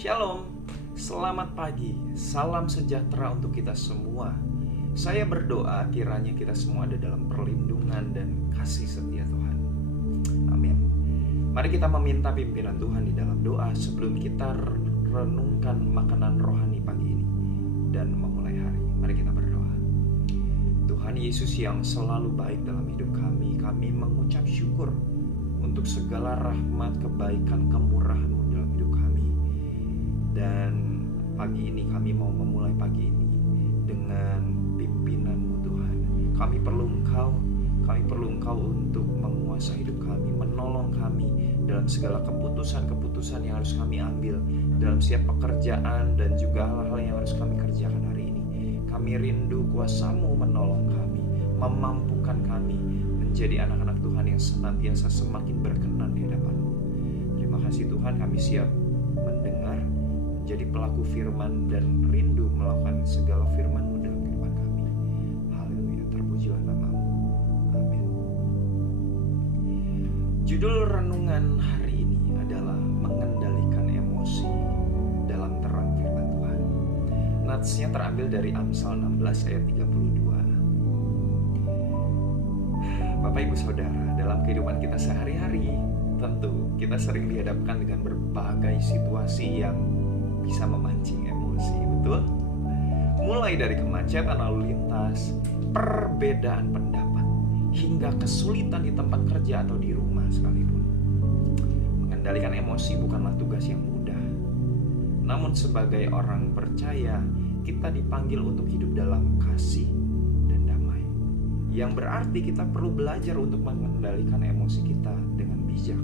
Shalom, selamat pagi, salam sejahtera untuk kita semua. Saya berdoa kiranya kita semua ada dalam perlindungan dan kasih setia Tuhan. Amin. Mari kita meminta pimpinan Tuhan di dalam doa sebelum kita renungkan makanan rohani pagi ini dan memulai hari. Mari kita berdoa. Tuhan Yesus yang selalu baik dalam hidup kami mengucap syukur untuk segala rahmat, kebaikan, kemurahan-Mu dalam hidup kami. Dan pagi ini kami mau memulai pagi ini dengan pimpinan-Mu Tuhan. Kami perlu Engkau untuk menguasai hidup kami, menolong kami dalam segala keputusan-keputusan yang harus kami ambil, dalam setiap pekerjaan dan juga hal-hal yang harus kami kerjakan hari ini. Kami rindu kuasa-Mu menolong kami, memampukan kami menjadi anak-anak Tuhan yang senantiasa semakin berkenan di hadapan-Mu. Terima kasih Tuhan, kami siap mendengar, menjadi pelaku firman dan rindu melakukan segala firman-Mu dalam kehidupan kami. Haleluya, terpujilah nama-Mu. Amin. Judul renungan hari ini adalah mengendalikan emosi dalam terang firman Tuhan. Natsnya terambil dari Amsal 16 ayat 32. Bapak Ibu Saudara, dalam kehidupan kita sehari-hari, tentu kita sering dihadapkan dengan berbagai situasi yang bisa memancing emosi, betul? Mulai dari kemacetan lalu lintas, perbedaan pendapat, hingga kesulitan di tempat kerja atau di rumah sekalipun. Mengendalikan emosi bukanlah tugas yang mudah. Namun sebagai orang percaya, kita dipanggil untuk hidup dalam kasih dan damai. Yang berarti kita perlu belajar untuk mengendalikan emosi kita dengan bijak.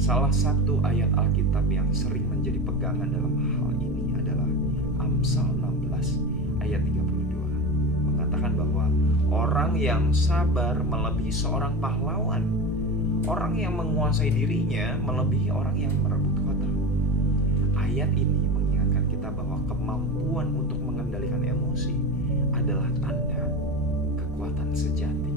Salah satu ayat Alkitab yang sering menjadi pegangan dalam hal ini adalah Amsal 16 ayat 32. Mengatakan bahwa orang yang sabar melebihi seorang pahlawan. Orang yang menguasai dirinya melebihi orang yang merebut kota. Ayat ini mengingatkan kita bahwa kemampuan untuk mengendalikan emosi adalah tanda kekuatan sejati.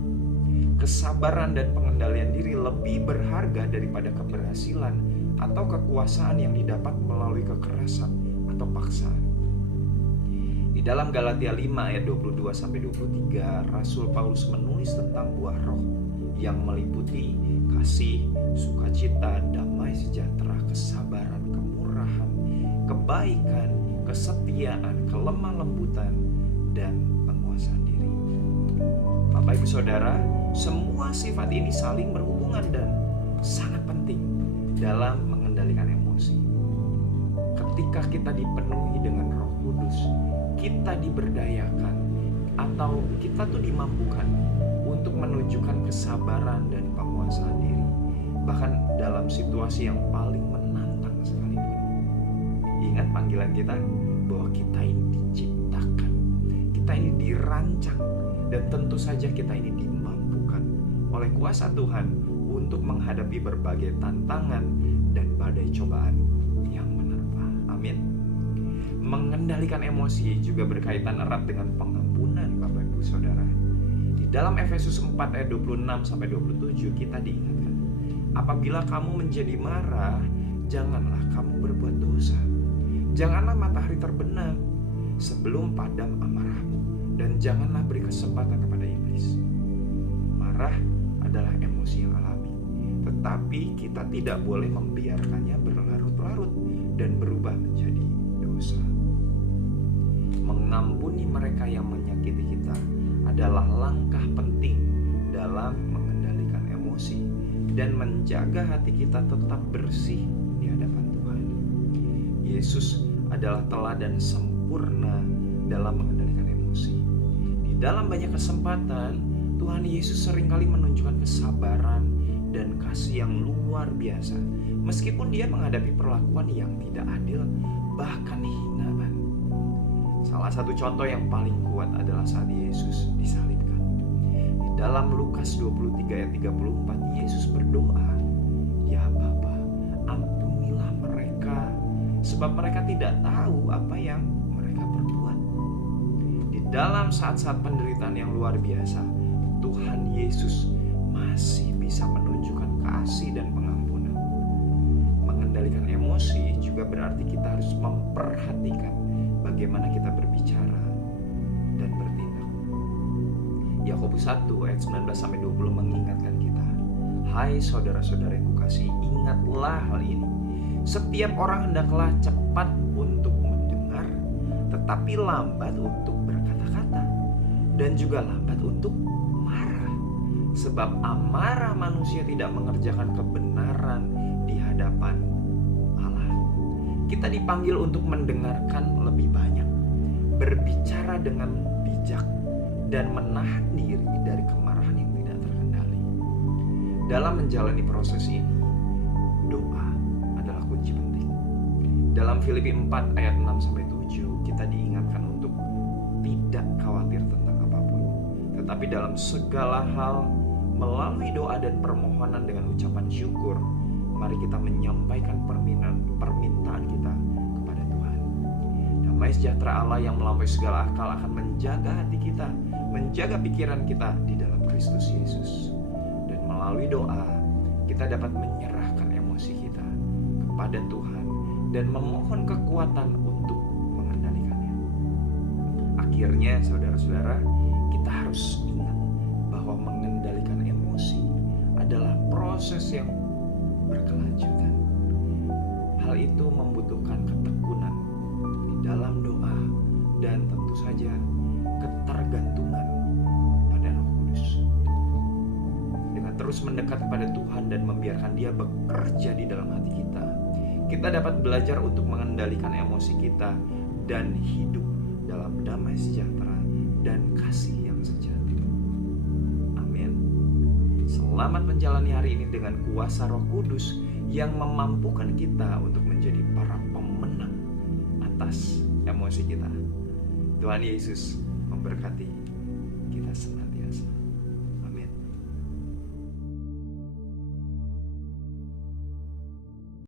Kesabaran dan pengendalian diri lebih berharga daripada keberhasilan atau kekuasaan yang didapat melalui kekerasan atau paksaan. Di dalam Galatia 5 ayat 22-23, Rasul Paulus menulis tentang buah roh yang meliputi kasih, sukacita, damai sejahtera, kesabaran, kemurahan, kebaikan, kesetiaan, kelemah lembutan, dan penguasaan diri. Bapak Ibu Saudara, semua sifat ini saling berhubungan dan sangat penting dalam mengendalikan emosi. Ketika kita dipenuhi dengan Roh Kudus, kita diberdayakan atau kita tuh dimampukan untuk menunjukkan kesabaran dan penguasaan diri, bahkan dalam situasi yang paling menantang sekalipun. Ingat panggilan kita bahwa kita ini diciptakan, kita ini dirancang, dan tentu saja kita ini dimampukan oleh kuasa Tuhan untuk menghadapi berbagai tantangan dan badai cobaan yang menerpa. Amin. Mengendalikan emosi juga berkaitan erat dengan pengampunan, Bapak Ibu Saudara. Di dalam Efesus 4 ayat 26-27 kita diingatkan, apabila kamu menjadi marah, janganlah kamu berbuat dosa. Janganlah matahari terbenam sebelum padam amarahmu, dan janganlah beri kesempatan kepada iblis. Marah adalah emosi yang alami, tetapi kita tidak boleh membiarkannya berlarut-larut dan berubah menjadi dosa. Mengampuni mereka yang menyakiti kita adalah langkah penting dalam mengendalikan emosi dan menjaga hati kita tetap bersih di hadapan Tuhan. Yesus adalah teladan sempurna dalam mengendalikan emosi. Di dalam banyak kesempatan, Tuhan Yesus seringkali menunjukkan kesabaran dan kasih yang luar biasa, meskipun dia menghadapi perlakuan yang tidak adil, bahkan hinaan. Salah satu contoh yang paling kuat adalah saat Yesus disalibkan. Di dalam Lukas 23 ayat 34, Yesus berdoa, "Ya Bapa, ampunilah mereka, sebab mereka tidak tahu apa yang mereka perbuat." Di dalam saat-saat penderitaan yang luar biasa, Tuhan Yesus masih bisa menunjukkan kasih dan pengampunan. Mengendalikan emosi juga berarti kita harus memperhatikan bagaimana kita berbicara dan bertindak. Yakobus 1 ayat 19-20 mengingatkan kita, hai saudara-saudara yang kukasihi, ingatlah hal ini. Setiap orang hendaklah cepat untuk mendengar, tetapi lambat untuk berkata-kata, dan juga lambat untuk marah. Sebab amarah manusia tidak mengerjakan kebenaran di hadapan Allah. Kita dipanggil untuk mendengarkan lebih banyak, berbicara dengan bijak, dan menahan diri dari kemarahan yang tidak terkendali. Dalam menjalani proses ini, doa adalah kunci penting. Dalam Filipi 4 ayat 6-7 kita diingatkan untuk tidak khawatir tentang apapun, tetapi dalam segala hal melalui doa dan permohonan dengan ucapan syukur, mari kita menyampaikan permintaan kita kepada Tuhan. Damai sejahtera Allah yang melampaui segala akal akan menjaga hati kita, menjaga pikiran kita di dalam Kristus Yesus. Dan melalui doa, kita dapat menyerahkan emosi kita kepada Tuhan dan memohon kekuatan untuk mengendalikannya. Akhirnya, saudara-saudara, kita harus ingat bahwa mengendalikan emosi adalah proses yang berkelanjutan. Hal itu membutuhkan ketekunan di dalam doa dan tentu saja ketergantungan pada Roh Kudus. Dengan terus mendekat kepada Tuhan dan membiarkan Dia bekerja di dalam hati kita, kita dapat belajar untuk mengendalikan emosi kita dan hidup dalam damai sejahtera dan kasih yang sejati. Amin. Selamat menjalani hari ini dengan kuasa Roh Kudus yang memampukan kita untuk menjadi para pemenang atas emosi kita. Tuhan Yesus memberkati kita semua.